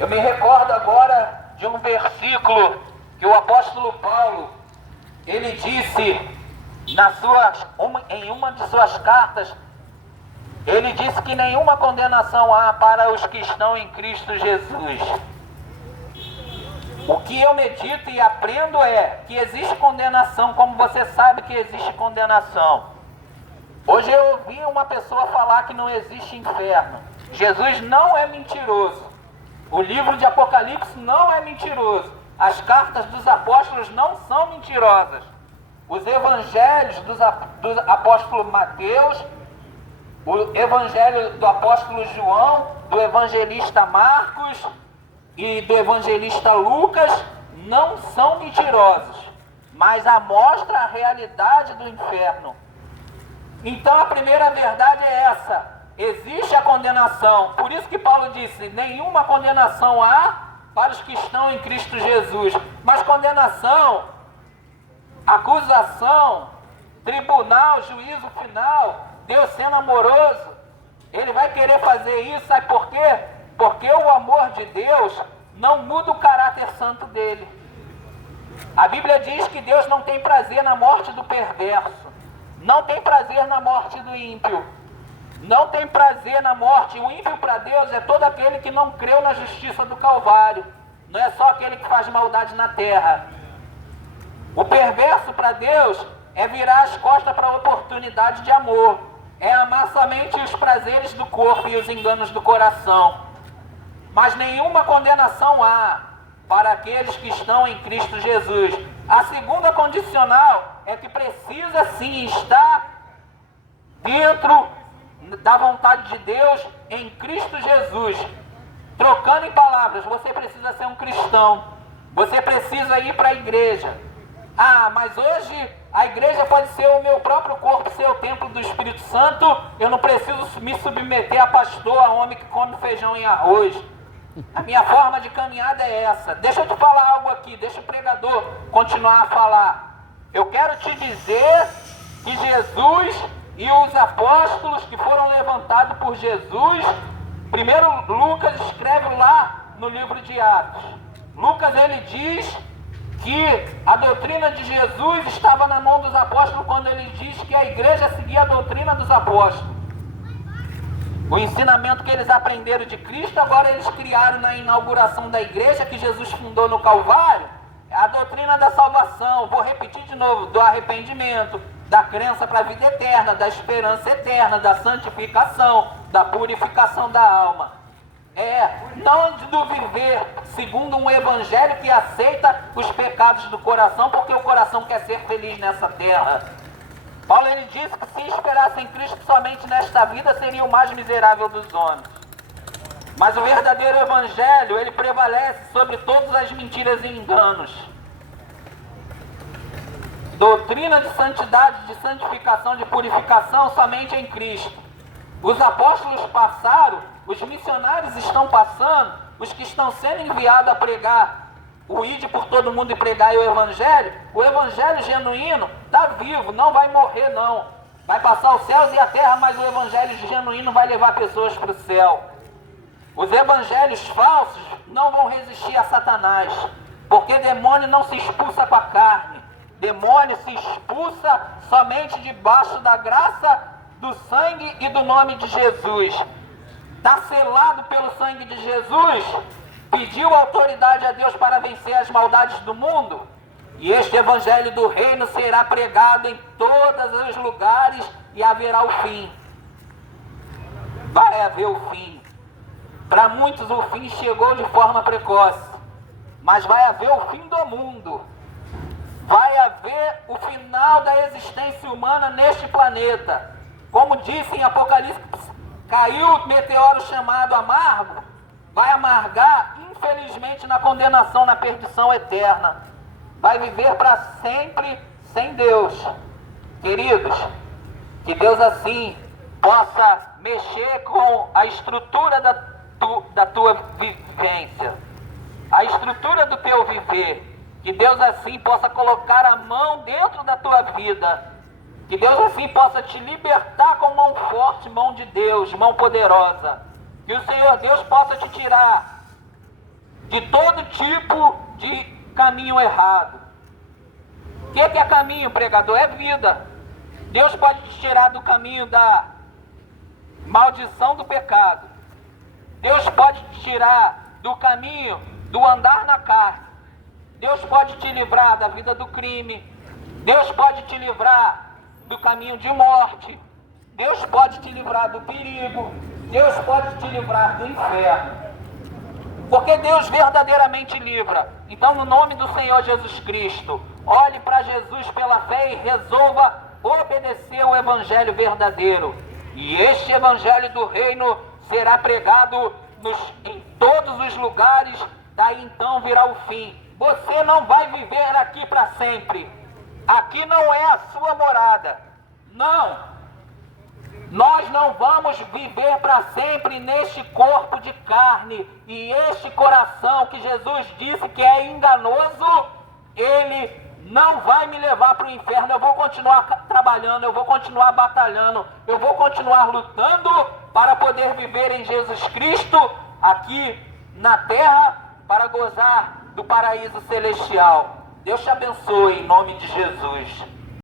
Eu me recordo agora de um versículo que o apóstolo Paulo, ele disse em uma de suas cartas, ele disse que nenhuma condenação há para os que estão em Cristo Jesus. O que eu medito e aprendo é que existe condenação, como você sabe que existe condenação. Hoje eu ouvi uma pessoa falar que não existe inferno. Jesus não é mentiroso. O livro de Apocalipse não é mentiroso. As cartas dos apóstolos não são mentirosas. Os evangelhos do apóstolo Mateus, o evangelho do apóstolo João, do evangelista Marcos e do evangelista Lucas não são mentirosos, mas mostra a realidade do inferno. Então a primeira verdade é essa: existe a condenação. Por isso que Paulo disse: nenhuma condenação há para os que estão em Cristo Jesus. Mas condenação, acusação, tribunal, juízo final, Deus sendo amoroso, Ele vai querer fazer isso, sabe por quê? Porque o amor de Deus não muda o caráter santo dele. A Bíblia diz que Deus não tem prazer na morte do perverso, não tem prazer na morte do ímpio, não tem prazer na morte. O ímpio para Deus é todo aquele que não creu na justiça do Calvário, não é só aquele que faz maldade na terra. O perverso para Deus é virar as costas para a oportunidade de amor, é amar somente os prazeres do corpo e os enganos do coração. Mas nenhuma condenação há para aqueles que estão em Cristo Jesus. A segunda condicional é que precisa sim estar dentro da vontade de Deus em Cristo Jesus. Trocando em palavras, você precisa ser um cristão, você precisa ir para a igreja. Ah, mas hoje a igreja pode ser o meu próprio corpo, ser o templo do Espírito Santo, eu não preciso me submeter a pastor, a homem que come feijão e arroz. A minha forma de caminhada é essa. Deixa eu te falar algo aqui, deixa o pregador continuar a falar. Eu quero te dizer que Jesus e os apóstolos que foram levantados por Jesus, primeiro Lucas escreve lá no livro de Atos. Lucas, ele diz que a doutrina de Jesus estava na mão dos apóstolos quando ele diz que a igreja seguia a doutrina dos apóstolos. O ensinamento que eles aprenderam de Cristo, agora eles criaram na inauguração da igreja que Jesus fundou no Calvário, a doutrina da salvação. Vou repetir de novo: do arrependimento, da crença para a vida eterna, da esperança eterna, da santificação, da purificação da alma. Não do viver segundo um evangelho que aceita os pecados do coração, porque o coração quer ser feliz nessa terra. Paulo, ele disse que se esperasse em Cristo somente nesta vida, seria o mais miserável dos homens. Mas o verdadeiro evangelho, ele prevalece sobre todas as mentiras e enganos. Doutrina de santidade, de santificação, de purificação somente em Cristo. Os apóstolos passaram, os missionários estão passando, os que estão sendo enviados a pregar o ide por todo mundo e pregar o evangelho genuíno está vivo, não vai morrer não. Vai passar os céus e a terra, mas o evangelho genuíno vai levar pessoas para o céu. Os evangelhos falsos não vão resistir a Satanás, porque demônio não se expulsa com a carne, demônio se expulsa somente debaixo da graça do sangue e do nome de Jesus. Está selado pelo sangue de Jesus, pediu autoridade a Deus para vencer as maldades do mundo, e este evangelho do reino será pregado em todos os lugares e haverá o fim. Vai haver o fim. Para muitos o fim chegou de forma precoce, mas vai haver o fim do mundo. Vai haver o final da existência humana neste planeta. Como disse em Apocalipse, caiu o meteoro chamado amargo, vai amargar, infelizmente, na condenação, na perdição eterna. Vai viver para sempre sem Deus. Queridos, que Deus assim possa mexer com a estrutura da tua vivência, a estrutura do teu viver. Que Deus assim possa colocar a mão dentro da tua vida. Que Deus assim possa te libertar com mão forte, mão de Deus, mão poderosa. Que o Senhor Deus possa te tirar de todo tipo de caminho errado. O que é caminho, pregador? É vida. Deus pode te tirar do caminho da maldição do pecado. Deus pode te tirar do caminho do andar na carne. Deus pode te livrar da vida do crime. Deus pode te livrar do caminho de morte. Deus pode te livrar do perigo. Deus pode te livrar do inferno. Porque Deus verdadeiramente livra. Então, no nome do Senhor Jesus Cristo, olhe para Jesus pela fé e resolva obedecer o evangelho verdadeiro. E este evangelho do reino será pregado em todos os lugares, daí então virá o fim. Você não vai viver aqui para sempre. Aqui não é a sua morada. Não. Nós não vamos viver para sempre neste corpo de carne. E este coração que Jesus disse que é enganoso, ele não vai me levar para o inferno. Eu vou continuar trabalhando, eu vou continuar batalhando, eu vou continuar lutando para poder viver em Jesus Cristo aqui na terra, para gozar do paraíso celestial. Deus te abençoe em nome de Jesus.